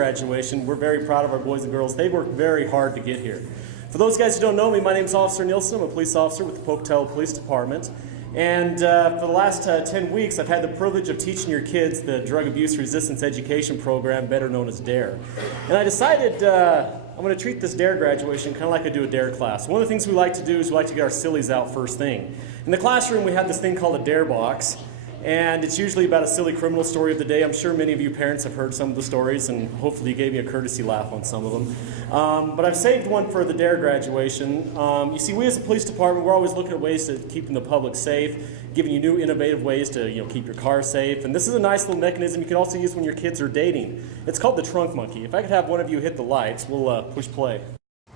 graduation. We're very proud of our boys and girls. They worked very hard to get here. For those guys who don't know me, my name is Officer Nielsen. I'm a police officer with the Parental Police Department. And for the last 10 weeks, I've had the privilege of teaching your kids the Drug Abuse Resistance Education Program, better known as DARE. And I decided I'm going to treat this DARE graduation kind of like I do a DARE class. One of the things we like to do is we like to get our sillies out first thing. In the classroom, we have this thing called a DARE box. And it's usually about a silly criminal story of the day. I'm sure many of you parents have heard some of the stories, and hopefully you gave me a courtesy laugh on some of them. But I've saved one for the DARE graduation. You see, we as a police department, we're always looking at ways to keeping the public safe, giving you new innovative ways to keep your car safe. And this is a nice little mechanism you can also use when your kids are dating. It's called the trunk monkey. If I could have one of you hit the lights, we'll push play.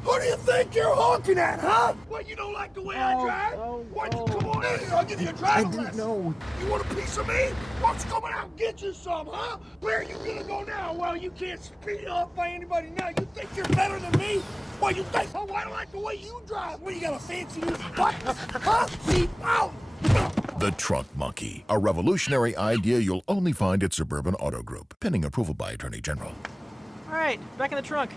Who do you think you're honking at, huh? What, you don't like the way I drive? Why don't you come on in here? I'll give you a driving lesson. No. You want a piece of me? Why don't you come out and get you some, huh? Where are you gonna go now? Well, you can't speed up by anybody now. You think you're better than me? Well, you think, oh, I don't like the way you drive. What, you got a fancy new buttons? Huh? Seat out. The Trunk Monkey, a revolutionary idea you'll only find at Suburban Auto Group, pending approval by Attorney General. All right, back in the trunk.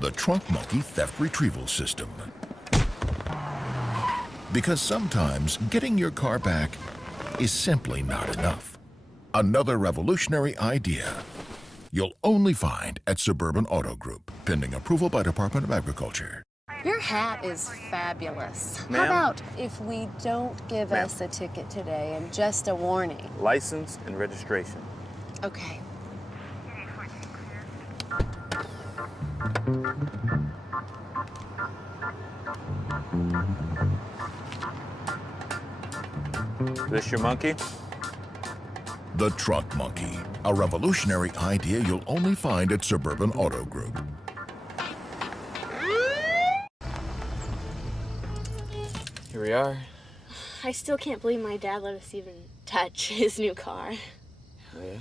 The Trunk Monkey Theft Retrieval System. Because sometimes getting your car back is simply not enough. Another revolutionary idea you'll only find at Suburban Auto Group, pending approval by Department of Agriculture. Your hat is fabulous. How Ma'am? about if we don't give us a ticket today and just a warning? License and registration. Okay. This your monkey? The Trunk Monkey, a revolutionary idea you'll only find at Suburban Auto Group. Here we are. I still can't believe my dad let us even touch his new car. Oh, yeah?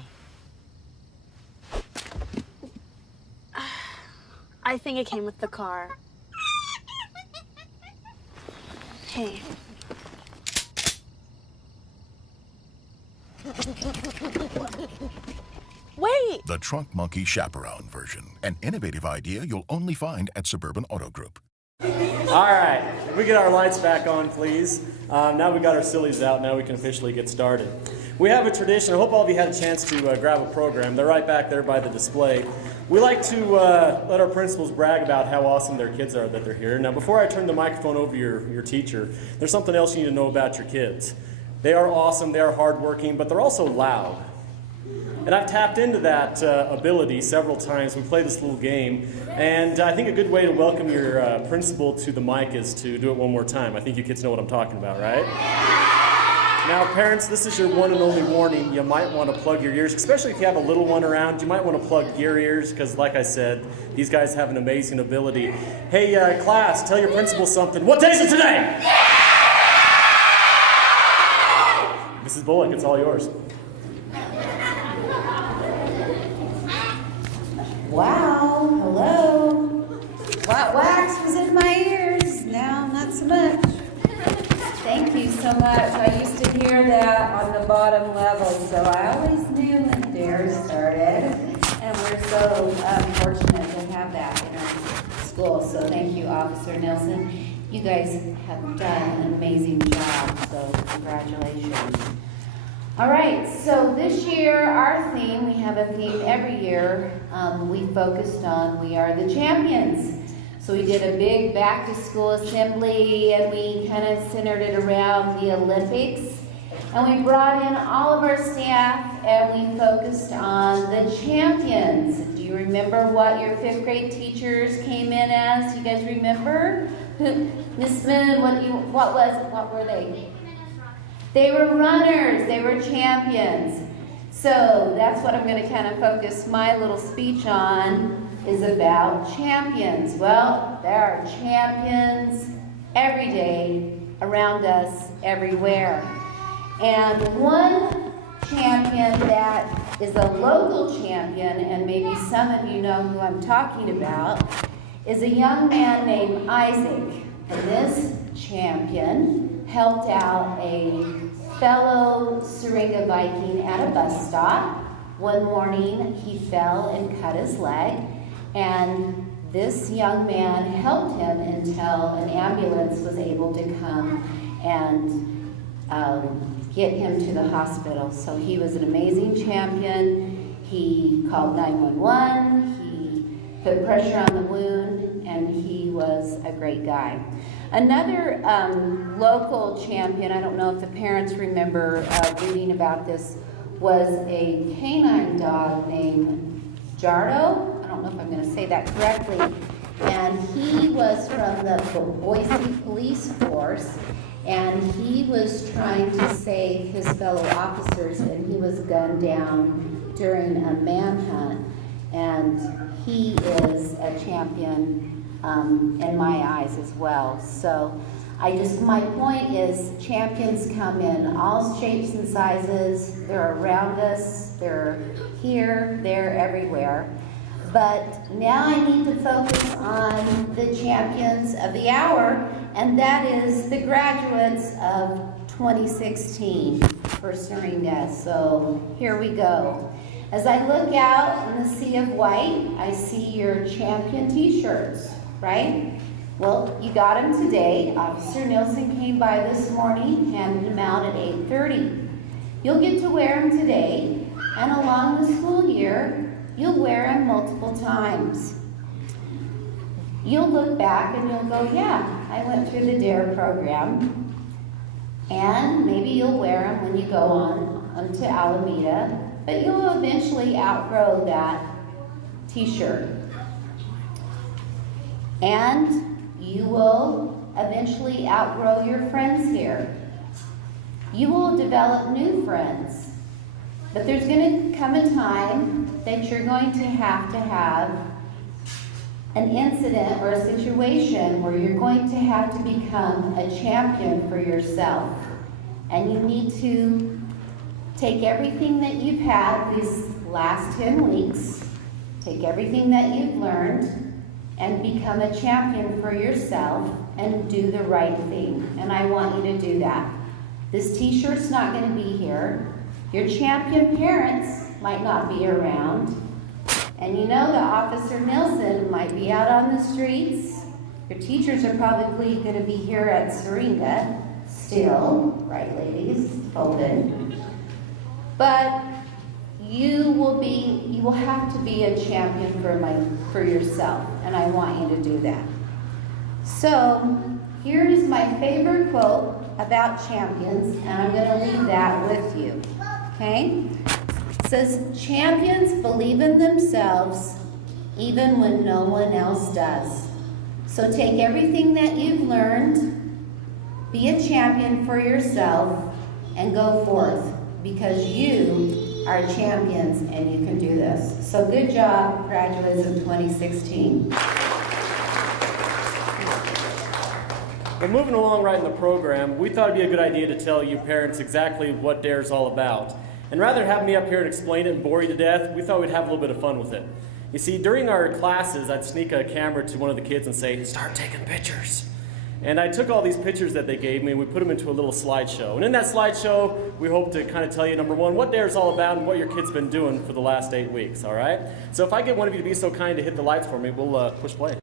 I think it came with the car. Hey. Wait! The Trunk Monkey Chaperone version, an innovative idea you'll only find at Suburban Auto Group. All right, if we get our lights back on, please. Now we got our sillies out, now we can officially get started. We have a tradition. I hope all of you had a chance to grab a program. They're right back there by the display. We like to let our principals brag about how awesome their kids are that they're here. Now, before I turn the microphone over to your teacher, there's something else you need to know about your kids. They are awesome, they are hardworking, but they're also loud. And I've tapped into that ability several times. We play this little game, and I think a good way to welcome your principal to the mic is to do it one more time. I think you kids know what I'm talking about, right? Now, parents, this is your one and only warning. You might want to plug your ears, especially if you have a little one around. You might want to plug your ears because, like I said, these guys have an amazing ability. Hey, class, tell your principal something. What day is it today? Mrs. Bullock, it's all yours. Wow, hello. Wax was in my ears, now not so much. Thank you so much. I used to hear that on the bottom level, so I always knew when DARE started. And we're so fortunate to have that in our school. So thank you, Officer Nelson. You guys have done an amazing job, so congratulations. All right, so this year, our theme, we have a theme every year, we focused on We Are the Champions. So we did a big back-to-school assembly, and we kind of centered it around the Olympics. And we brought in all of our staff, and we focused on the champions. Do you remember what your 5th grade teachers came in as? You guys remember? Miss Smith, what were they? They were runners, they were champions. So that's what I'm going to kind of focus my little speech on, is about champions. Well, there are champions every day, around us, everywhere. And one champion that is a local champion, and maybe some of you know who I'm talking about, is a young man named Isaac. And this champion helped out a fellow Syringa Viking at a bus stop. One morning he fell and cut his leg, and this young man helped him until an ambulance was able to come and get him to the hospital. So he was an amazing champion. He called 911, he put pressure on the wound, and he was a great guy. Another local champion, I don't know if the parents remember reading about this, was a canine dog named Jardo. I don't know if I'm going to say that correctly. And he was from the Boise police force, and he was trying to save his fellow officers, and he was gunned down during a manhunt. And he is a champion in my eyes as well. So my point is, champions come in all shapes and sizes. They're around us, they're here, they're everywhere. But now I need to focus on the champions of the hour, and that is the graduates of 2016 for Syringa. So here we go. As I look out in the sea of white, I see your champion t-shirts, right? Well, you got them today. Officer Nielsen came by this morning, handed them out at 8:30. You'll get to wear them today, and along the school year, you'll wear them multiple times. You'll look back and you'll go, yeah, I went through the DARE program. And maybe you'll wear them when you go on to Alameda, but you'll eventually outgrow that t-shirt. And you will eventually outgrow your friends here. You will develop new friends. But there's going to come a time that you're going to have an incident or a situation where you're going to have to become a champion for yourself. And you need to take everything that you've had these last 10 weeks, take everything that you've learned, and become a champion for yourself and do the right thing. And I want you to do that. This t-shirt's not going to be here. Your champion parents might not be around. And you know that Officer Nielsen might be out on the streets. Your teachers are probably going to be here at Syringa still, right ladies, folded. But you will have to be a champion for yourself, and I want you to do that. So here is my favorite quote about champions, and I'm going to leave that with you. Okay? It says, champions believe in themselves even when no one else does. So take everything that you've learned, be a champion for yourself, and go forth, because you are champions and you can do this. So good job, graduates of 2016. Well, moving along right in the program, we thought it'd be a good idea to tell you parents exactly what DARE's all about. And rather than have me up here and explain it and bore you to death, we thought we'd have a little bit of fun with it. You see, during our classes, I'd sneak a camera to one of the kids and say, start taking pictures. And I took all these pictures that they gave me and we put them into a little slideshow. And in that slideshow, we hope to kind of tell you, number one, what DARE's all about and what your kid's been doing for the last 8 weeks, all right? So if I get one of you to be so kind to hit the lights for me, we'll push play.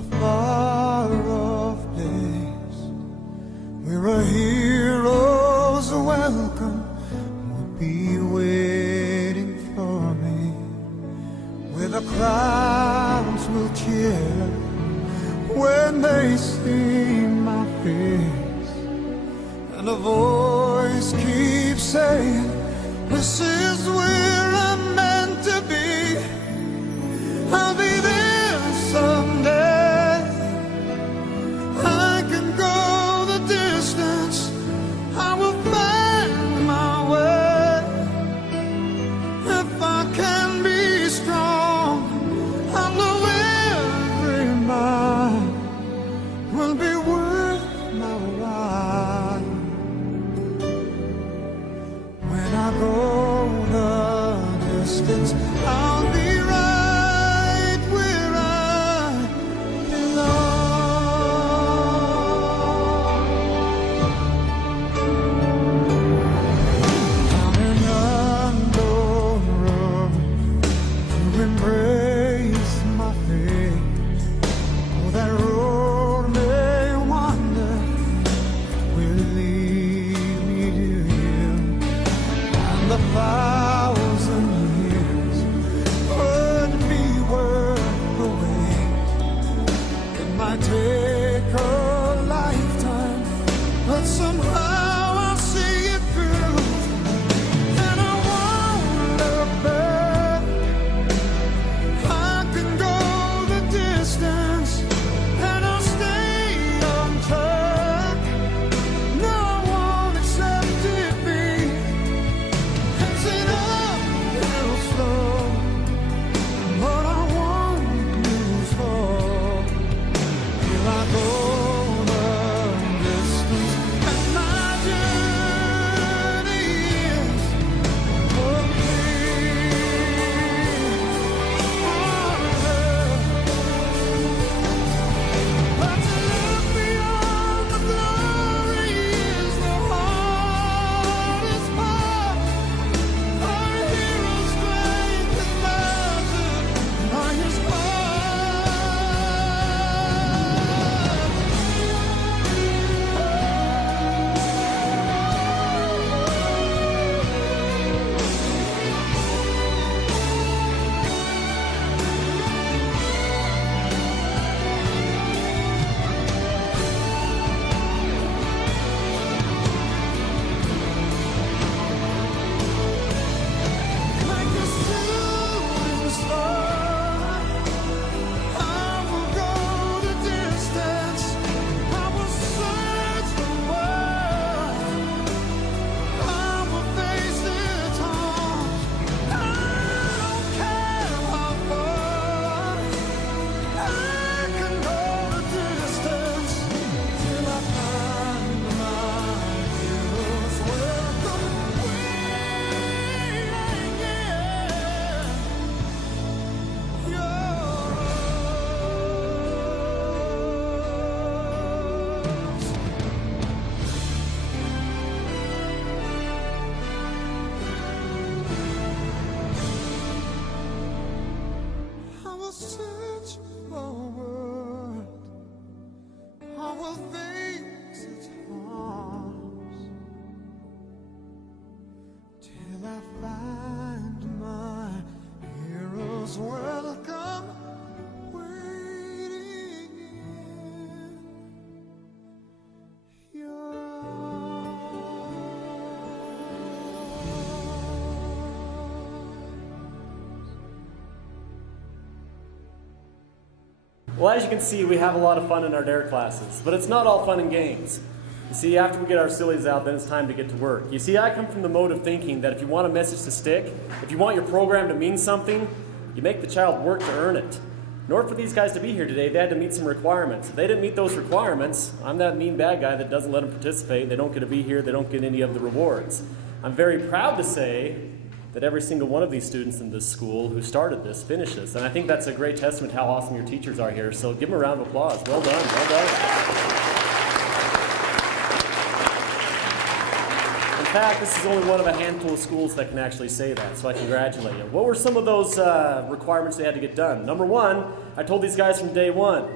a far-off place where a hero's welcome will be waiting for me, where the crowds will cheer when they see my face, and a voice keeps saying, this is where I'm meant to be. I'll be there someday. I can go the distance. I will find my way. If I can be strong, I'll know every mile will be worth my while. When I go the distance, I'll be right where I belong. Coming under to embrace my fate. Oh, that road may wander, will lead me to you. And the 1,000 years would be worth the wait. It might take a lifetime, but somehow I'll see it through. And I won't look back. I can go the distance, and I'll stay on track. No, I won't accept defeat. It's an uphill slow, but I won't lose hope till I go the distance. And my journey is complete. But to look beyond the glory is the hardest part. Our hero's strength is measured by his like a shooting star. I will go the distance. I will search the world. I will face its harms. I don't care how far. I can go the distance till I find my hero's welcome waiting. I will search forward. I will face its harms till I find my hero's welcome waiting in your Well, as you can see, we have a lot of fun in our DARE classes, but it's not all fun and games. You see, after we get our sillies out, then it's time to get to work. You see, I come from the mode of thinking that if you want a message to stick, if you want your program to mean something, you make the child work to earn it. In order for these guys to be here today, they had to meet some requirements. If they didn't meet those requirements, I'm that mean bad guy that doesn't let them participate. They don't get to be here. They don't get any of the rewards. I'm very proud to say that every single one of these students in this school who started this finished this. And I think that's a great testament to how awesome your teachers are here. So give them a round of applause. Well done. Well done. In fact, this is only one of a handful of schools that can actually say that, so I congratulate you. What were some of those requirements they had to get done? Number one, I told these guys from day one,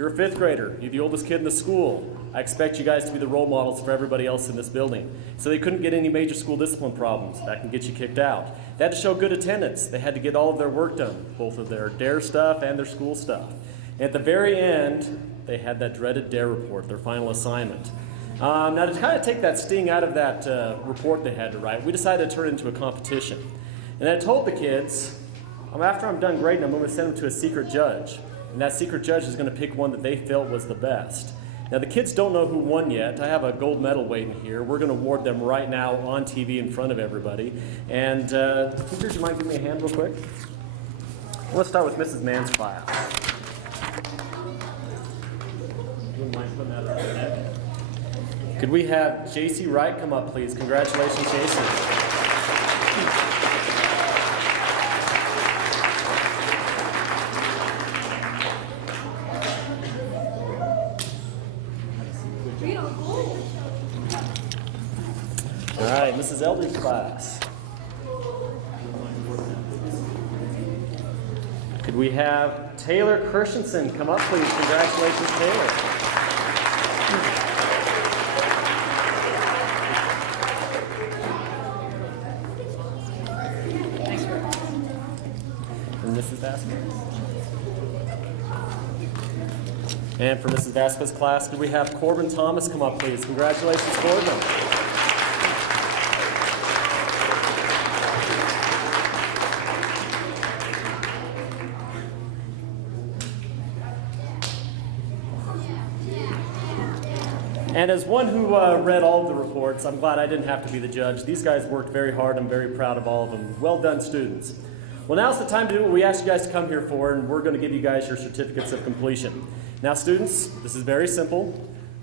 You're a fifth grader. You're the oldest kid in the school. I expect you guys to be the role models for everybody else in this building. So they couldn't get any major school discipline problems. That can get you kicked out. They had to show good attendance. They had to get all of their work done, both of their DARE stuff and their school stuff. And at the very end, they had that dreaded DARE report, their final assignment. Now to kind of take that sting out of that report they had to write, we decided to turn it into a competition. And I told the kids, after I'm done grading, I'm going to send them to a secret judge. And that secret judge is going to pick one that they felt was the best. Now the kids don't know who won yet. I have a gold medal waiting here. We're going to award them right now on TV in front of everybody. And teachers, you mind giving me a hand real quick? Let's start with Mrs. Mann's class. You wouldn't mind putting that around your neck? Could we have J.C. Wright come up, please? Congratulations, J.C. All right, Mrs. Elder's class. Could we have Taylor Christensen come up, please? Congratulations, Taylor. And Mrs. Vasquez. And for Mrs. Vasquez's class, could we have Corbin Thomas come up, please? Congratulations, Corbin. And as one who read all of the reports, I'm glad I didn't have to be the judge. These guys worked very hard. I'm very proud of all of them. Well done, students. Well, now's the time to do what we asked you guys to come here for, and we're going to give you guys your certificates of completion. Now, students, this is very simple.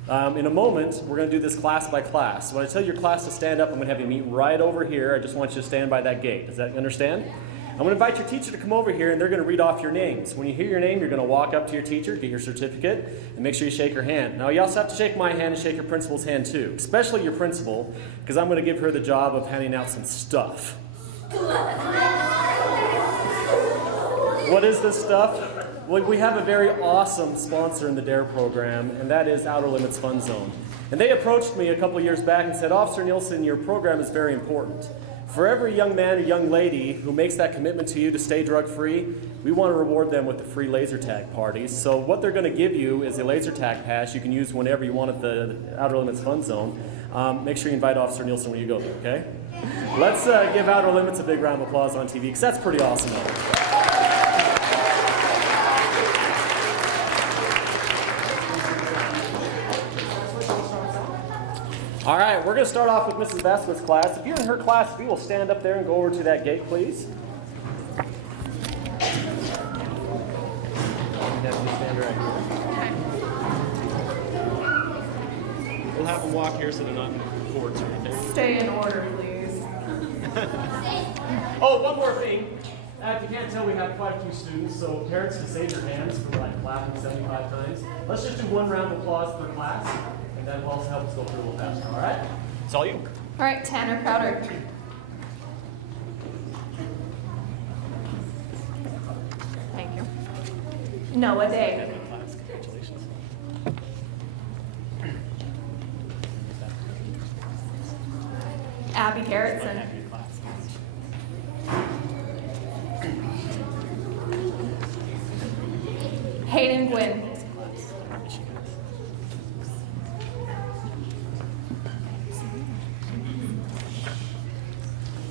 In a moment, we're going to do this class by class. When I tell your class to stand up, I'm going to have you meet right over here. I just want you to stand by that gate. Does that understand? I'm going to invite your teacher to come over here, and they're going to read off your names. When you hear your name, you're going to walk up to your teacher, get your certificate, and make sure you shake her hand. Now, you also have to shake my hand and shake your principal's hand, too, especially your principal, because I'm going to give her the job of handing out some stuff. What is this stuff? Well, we have a very awesome sponsor in the DARE program, and that is Outer Limits Fun Zone. And they approached me a couple years back and said, Officer Nielsen, your program is very important. For every young man or young lady who makes that commitment to you to stay drug-free, we want to reward them with the free laser tag parties. So what they're going to give you is a laser tag pass you can use whenever you want at the Outer Limits Fun Zone. Make sure you invite Officer Nielsen when you go there, okay? Let's give Outer Limits a big round of applause on TV, because that's pretty awesome. All right, we're going to start off with Mrs. Vasquez's class. If you're in her class, if you will stand up there and go over to that gate, please. Definitely stand right here. We'll have them walk here so they're not in cords or anything. Stay in order, please. Oh, one more thing. If you can't tell, we have quite a few students, so parents can save your hands for like clapping 75 times. Let's just do one round of applause per class. That will also help us go through a little faster, all right? It's all you. All right, Tanner Crowder. Thank you. Noah Day. Congratulations. Abby Garrettson. Hayden Gwynn.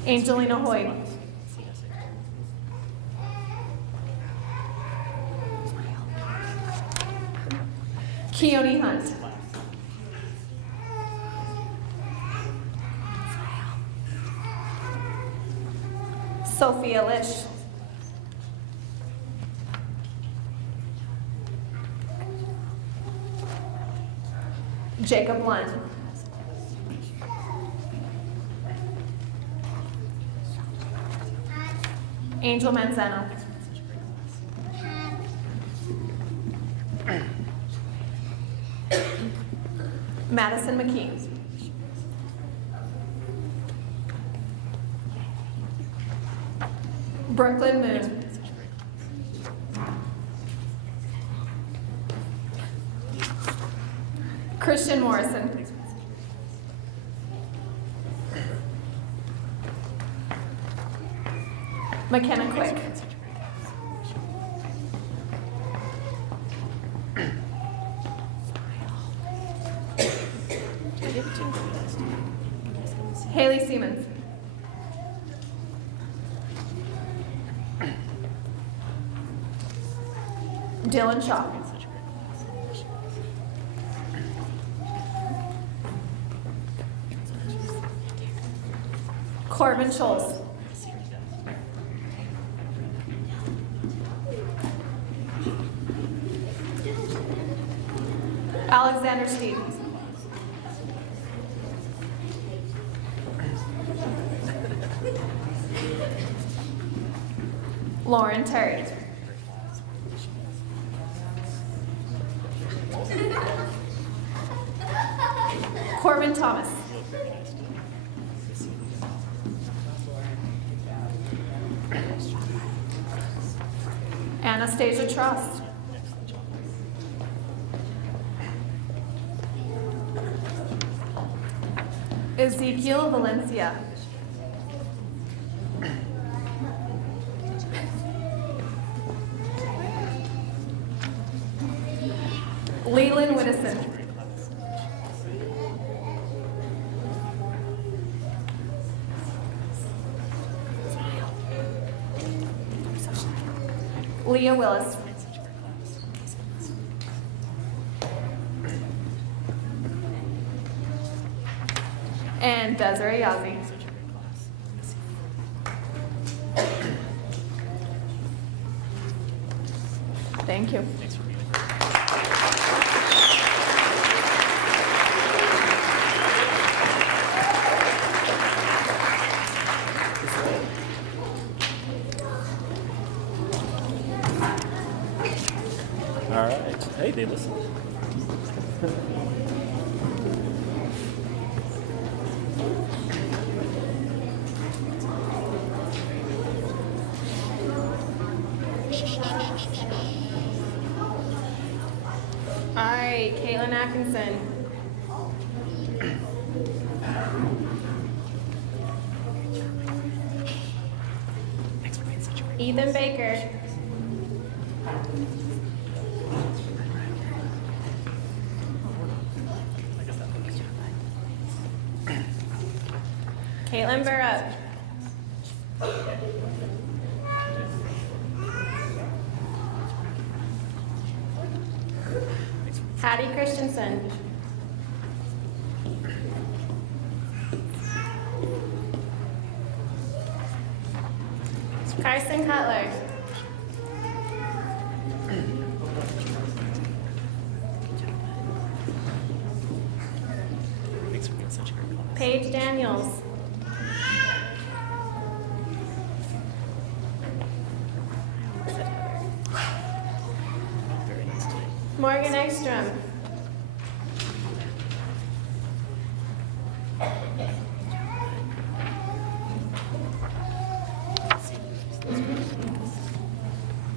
Angelina Hoy. Keone Hunt. Sophia Lish. Jacob Lund. Angel Manzano. Madison McKee. Brooklyn Moon. Christian Morrison. McKenna Quick. Haley Siemens. Dylan Shaw. Corbin Scholes. Alexander Stevens. Lauren Terry. Corbin Thomas. Anastasia Trust. Ezekiel Valencia. Leland Whittison. Leah Willis. And Desiree Yazzie. Thank you. All right. Hey, Davis. All right, Caitlin Atkinson. Ethan Baker. Caitlin Burrup. Hattie Christensen. Carson Cutler. Paige Daniels. Morgan Ekstrom.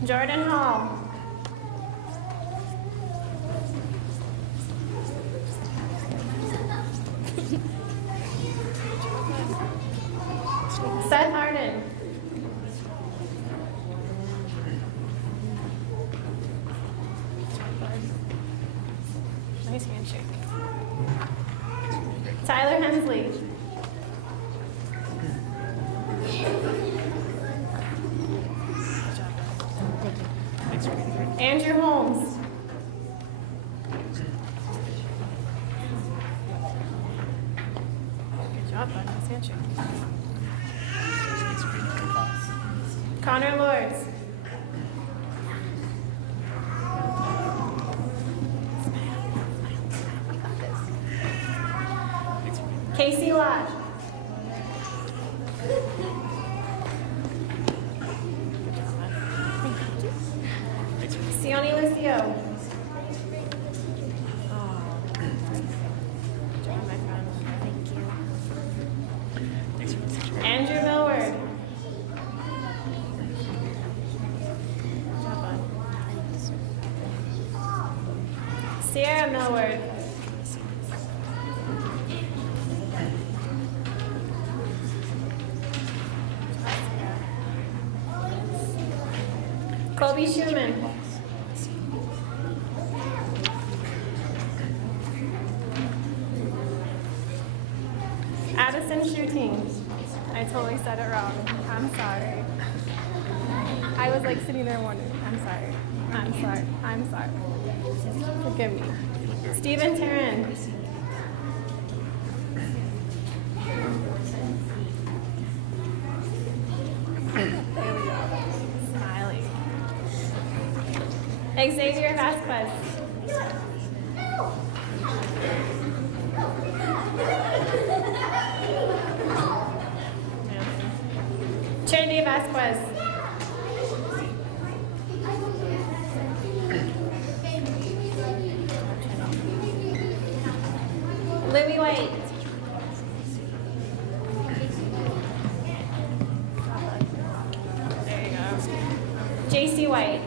Jordan Hall. Seth Harden. Nice handshake. Tyler Hensley. Andrew Holmes. Good job, bud. Nice handshake. Connor Lords. Casey Lodge. Sione Lucio. Andrew Millward. Sierra Millward. Toby Schumann. Addison Shooting. I totally said it wrong. I'm sorry. I was like sitting there wondering. I'm sorry. I'm sorry. I'm sorry. Forgive me. Stephen Tarrant. There we go. Smiling. Xavier Vasquez. Trinity Vasquez. Louis White. There you go. JC White.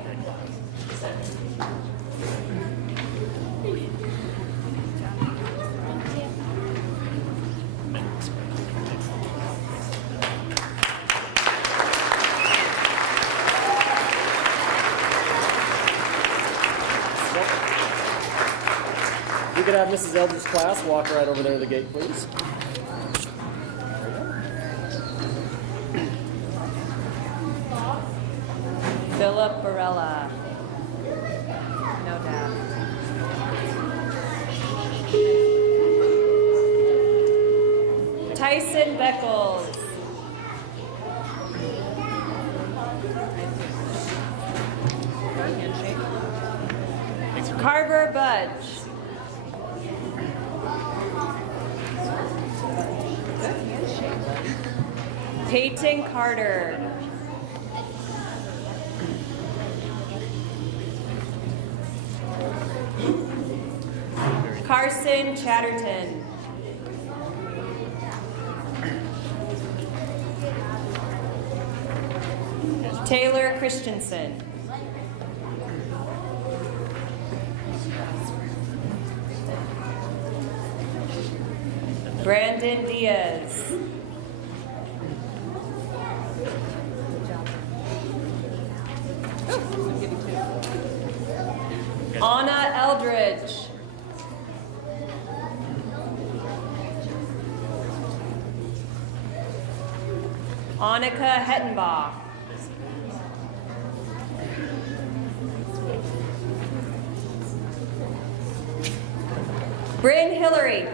We could have Mrs. Eldridge's class walk right over there to the gate, please. Philip Barella. No doubt. Tyson Beckles. Carver Budge. Peyton Carter. Carson Chatterton. Taylor Christensen. Brandon Diaz. Anna Eldridge. Annika Hettenbach. Bryn Hillary.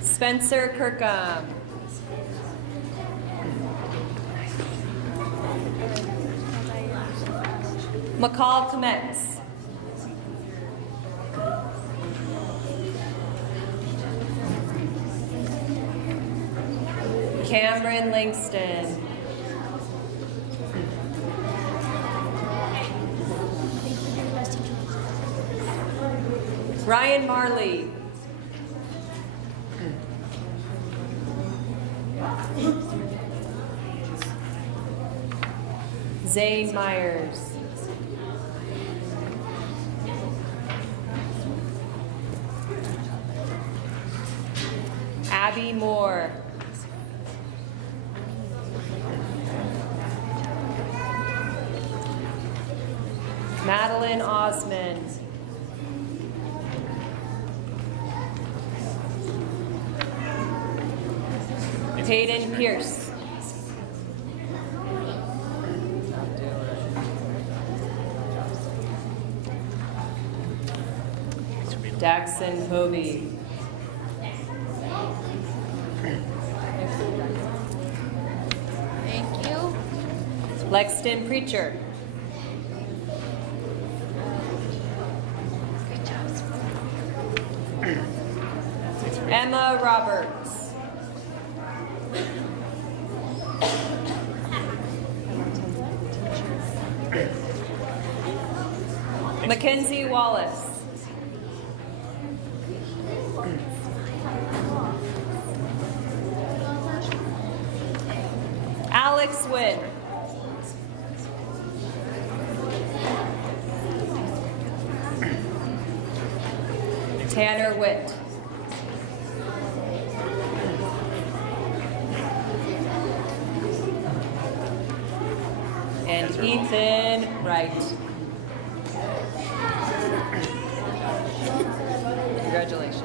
Spencer Kirkham. McCall Kometz. Cameron Langston. Ryan Marley. Zane Myers. Abby Moore. Madeline Osmond. Peyton Pierce. Daxon Hovey. Thank you. Lexton Preacher. Emma Roberts. Mackenzie Wallace. Alex Wynn. Tanner Witt. And Ethan Wright. Congratulations.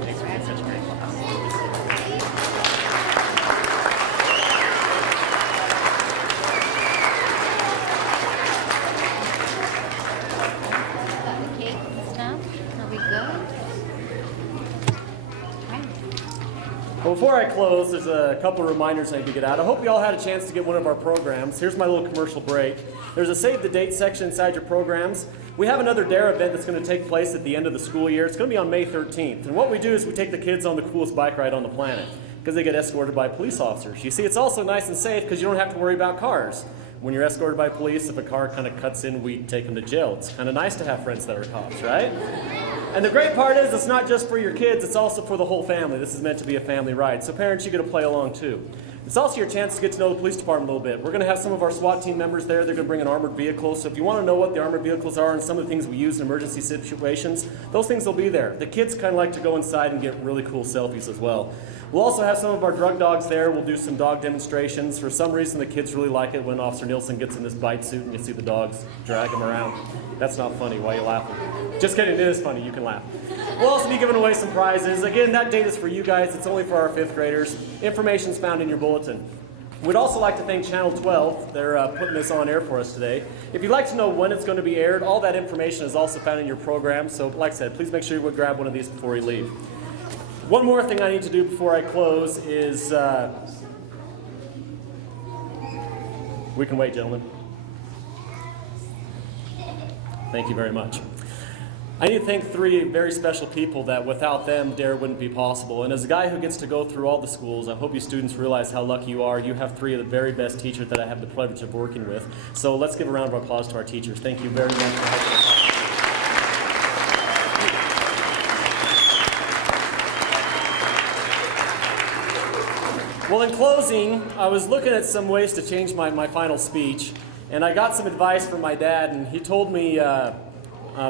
Thanks for being such a great class. Got the cake and stuff. Are we good? Well, before I close, there's a couple of reminders I need to get out. I hope you all had a chance to get one of our programs. Here's my little commercial break. There's a Save the Date section inside your programs. We have another DARE event that's going to take place at the end of the school year. It's going to be on May 13th. And what we do is we take the kids on the coolest bike ride on the planet because they get escorted by police officers. You see, it's also nice and safe because you don't have to worry about cars. When you're escorted by police, if a car kind of cuts in, we take them to jail. It's kind of nice to have friends that are cops, right? And the great part is it's not just for your kids, it's also for the whole family. This is meant to be a family ride. So parents, you get to play along too. It's also your chance to get to know the police department a little bit. We're going to have some of our SWAT team members there. They're going to bring an armored vehicle. So if you want to know what the armored vehicles are and some of the things we use in emergency situations, those things will be there. The kids kind of like to go inside and get really cool selfies as well. We'll also have some of our drug dogs there. We'll do some dog demonstrations. For some reason, the kids really like it when Officer Nielsen gets in this bite suit and you see the dogs drag him around. That's not funny. Why are you laughing? Just kidding. It is funny. You can laugh. We'll also be giving away some prizes. Again, that date is for you guys. It's only for our 5th graders. Information's found in your bulletin. We'd also like to thank Channel 12. They're putting this on air for us today. If you'd like to know when it's going to be aired, all that information is also found in your program. So, like I said, please make sure you grab one of these before you leave. One more thing I need to do before I close is... we can wait, gentlemen. Thank you very much. I need to thank 3 very special people that without them, DARE wouldn't be possible. And as a guy who gets to go through all the schools, I hope you students realize how lucky you are. You have 3 of the very best teachers that I have the privilege of working with. So let's give a round of applause to our teachers. Thank you very much for helping us. Well, in closing, I was looking at some ways to change my final speech, and I got some advice from my dad, and he told me,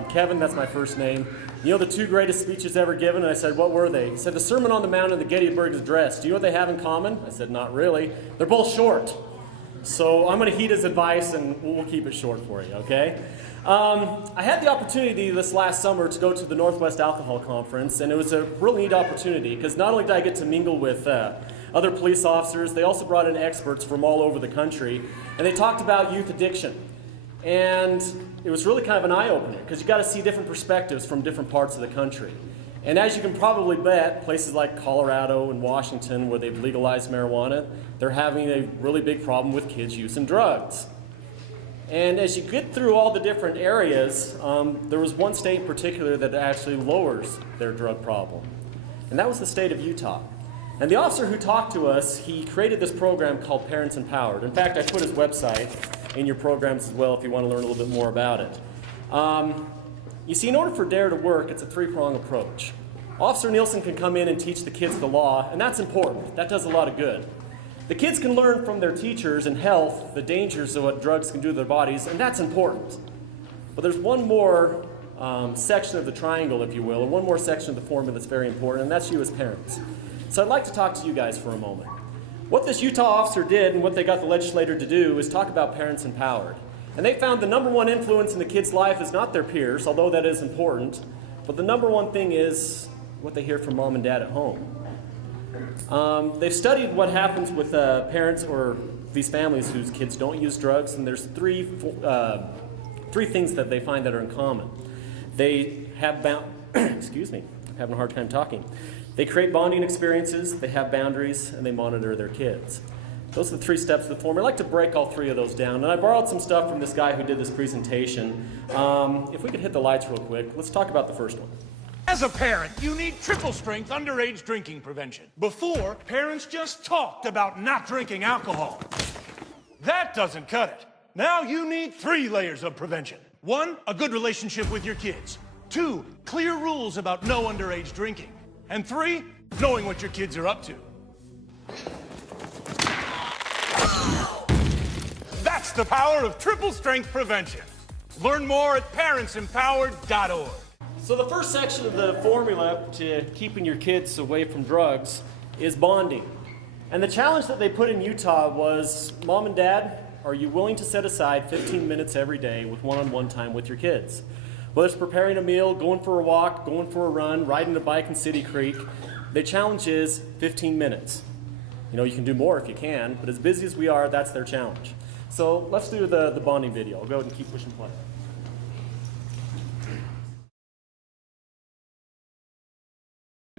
Kevin, that's my first name, you know the 2 greatest speeches ever given? And I said, what were they? He said, the Sermon on the Mount and the Gettysburg Address. Do you know what they have in common? I said, not really. They're both short. So I'm going to heed his advice, and we'll keep it short for you, okay? I had the opportunity this last summer to go to the Northwest Alcohol Conference, and it was a really neat opportunity, because not only did I get to mingle with other police officers, they also brought in experts from all over the country, and they talked about youth addiction. And it was really kind of an eye-opener, because you got to see different perspectives from different parts of the country. And as you can probably bet, places like Colorado and Washington, where they've legalized marijuana, they're having a really big problem with kids using drugs. And as you get through all the different areas, there was one state in particular that actually lowers their drug problem. And that was the state of Utah. And the officer who talked to us, he created this program called Parents Empowered. In fact, I put his website in your programs as well if you want to learn a little bit more about it. You see, in order for DARE to work, it's a 3-pronged approach. Officer Nielsen can come in and teach the kids the law, and that's important. That does a lot of good. The kids can learn from their teachers in health the dangers of what drugs can do to their bodies, and that's important. But there's one more section of the triangle, if you will, or one more section of the formula that's very important, and that's you as parents. So I'd like to talk to you guys for a moment. What this Utah officer did and what they got the legislator to do is talk about Parents Empowered. And they found the number one influence in the kid's life is not their peers, although that is important, but the number one thing is what they hear from mom and dad at home. They've studied what happens with parents or these families whose kids don't use drugs, and there's three things that they find that are in common. They have excuse me, I'm having a hard time talking. They create bonding experiences, they have boundaries, and they monitor their kids. Those are the 3 steps of the formula. I'd like to break all 3 of those down. And I borrowed some stuff from this guy who did this presentation. If we could hit the lights real quick, let's talk about the first one. As a parent, you need triple-strength underage drinking prevention. Before, parents just talked about not drinking alcohol. That doesn't cut it. Now you need 3 layers of prevention. 1, a good relationship with your kids. 2, clear rules about no underage drinking. And 3, knowing what your kids are up to. That's the power of triple-strength prevention. Learn more at parentsempowered.org. So the first section of the formula to keeping your kids away from drugs is bonding. And the challenge that they put in Utah was mom and dad are you willing to set aside 15 minutes every day with one-on-one time with your kids? Whether it's preparing a meal, going for a walk, going for a run, riding a bike in City Creek, the challenge is 15 minutes. You know, you can do more if you can, but as busy as we are, that's their challenge. So let's do the bonding video. I'll go ahead and keep pushing play.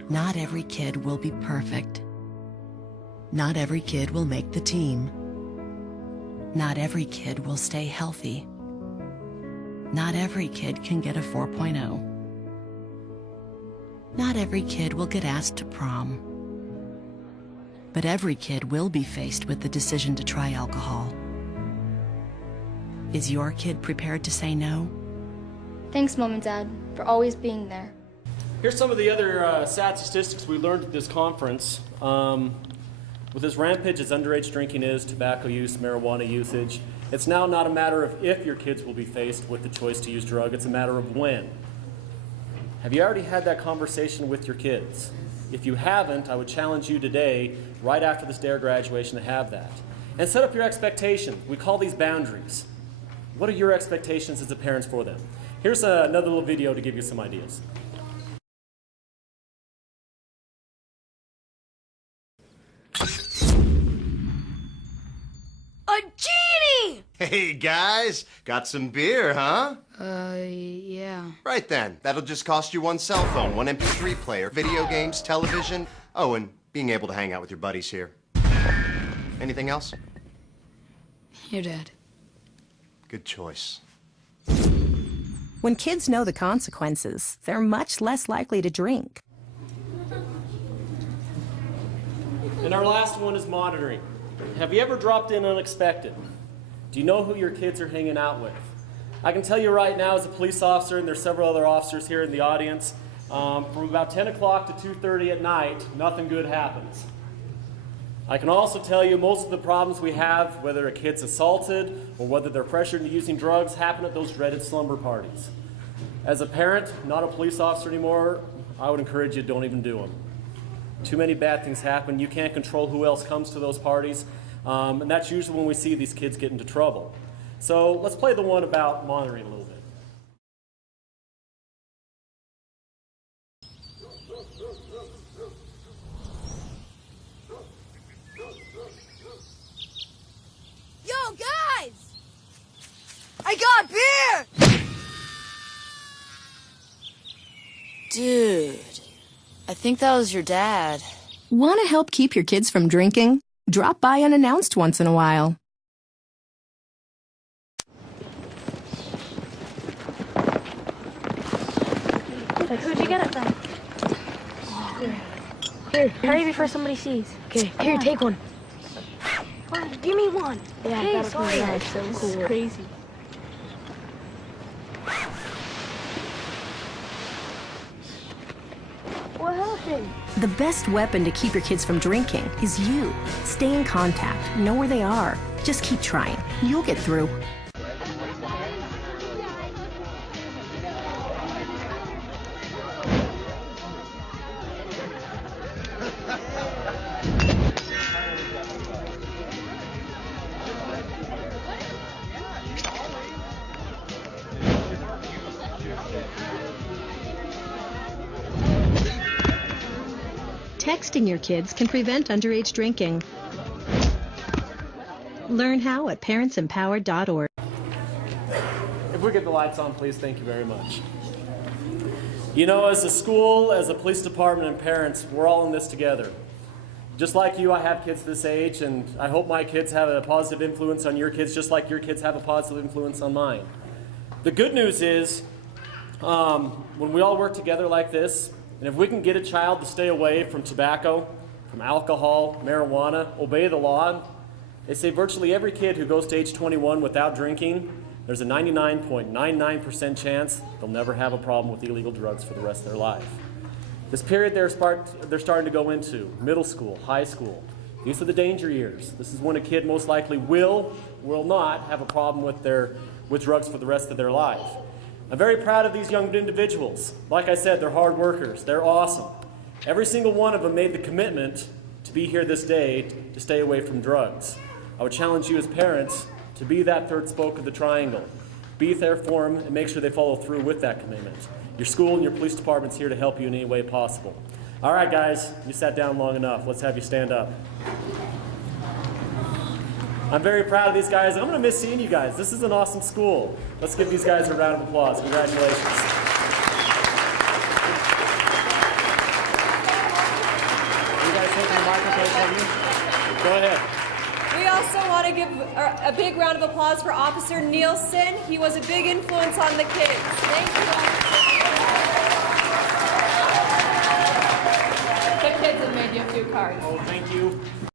Not every kid will be perfect. Not every kid will make the team. Not every kid will stay healthy. Not every kid can get a 4.0. Not every kid will get asked to prom. But every kid will be faced with the decision to try alcohol. Is your kid prepared to say no? Thanks, Mom and Dad, for always being there. Here's some of the other sad statistics we learned at this conference. With as rampant as underage drinking is, tobacco use, marijuana usage, it's now not a matter of if your kids will be faced with the choice to use drug, it's a matter of when. Have you already had that conversation with your kids? If you haven't, I would challenge you today, right after this DARE graduation, to have that. And set up your expectations. We call these boundaries. What are your expectations as the parents for them? Here's another little video to give you some ideas. A genie! Hey guys, got some beer, huh? Yeah. Right then, that'll just cost you one cell phone, one MP3 player, video games, television. Oh, and being able to hang out with your buddies here. Anything else? Your dad. Good choice. When kids know the consequences, they're much less likely to drink. And our last one is monitoring. Have you ever dropped in unexpected? Do you know who your kids are hanging out with? I can tell you right now as a police officer, and there's several other officers here in the audience, from about 10 o'clock to 2:30 at night, nothing good happens. I can also tell you most of the problems we have, whether a kid's assaulted or whether they're pressured into using drugs, happen at those dreaded slumber parties. As a parent, not a police officer anymore, I would encourage you, don't even do them. Too many bad things happen. You can't control who else comes to those parties, and that's usually when we see these kids get into trouble. So let's play the one about monitoring a little bit. Yo, guys! I got beer! Dude, I think that was your dad. Want to help keep your kids from drinking? Drop by unannounced once in a while. Who'd you get it from? Here, hurry before somebody sees. Okay, here, take one. Oh, give me one. Yeah, hey, I got it from sorry. your dad. So This cool. is crazy. What happened? The best weapon to keep your kids from drinking is you. Stay in contact. Know where they are. Just keep trying. You'll get through. Texting your kids can prevent underage drinking. Learn how at parentsempowered.org. If we get the lights on, please, thank you very much. You know, as a school, as a police department, and parents, we're all in this together. Just like you, I have kids this age, and I hope my kids have a positive influence on your kids, just like your kids have a positive influence on mine. The good news is, when we all work together like this, and if we can get a child to stay away from tobacco, from alcohol, marijuana, obey the law, they say virtually every kid who goes to age 21 without drinking, there's a 99.99% chance they'll never have a problem with illegal drugs for the rest of their life. This period they're starting to go into, middle school, high school, these are the danger years. This is when a kid most likely will not have a problem with drugs for the rest of their life. I'm very proud of these young individuals. Like I said, they're hard workers. They're awesome. Every single one of them made the commitment to be here this day to stay away from drugs. I would challenge you as parents to be that third spoke of the triangle. Be there for them and make sure they follow through with that commitment. Your school and your police department's here to help you in any way possible. All right, guys, you sat down long enough. Let's have you stand up. I'm very proud of these guys. I'm going to miss seeing you guys. This is an awesome school. Let's give these guys a round of applause. Congratulations. You guys taking the microphone from you? Go ahead. We also want to give a big round of applause for Officer Nielsen. He was a big influence on the kids. Thank you, Officer. The kids have made you a few cards. Oh, thank you.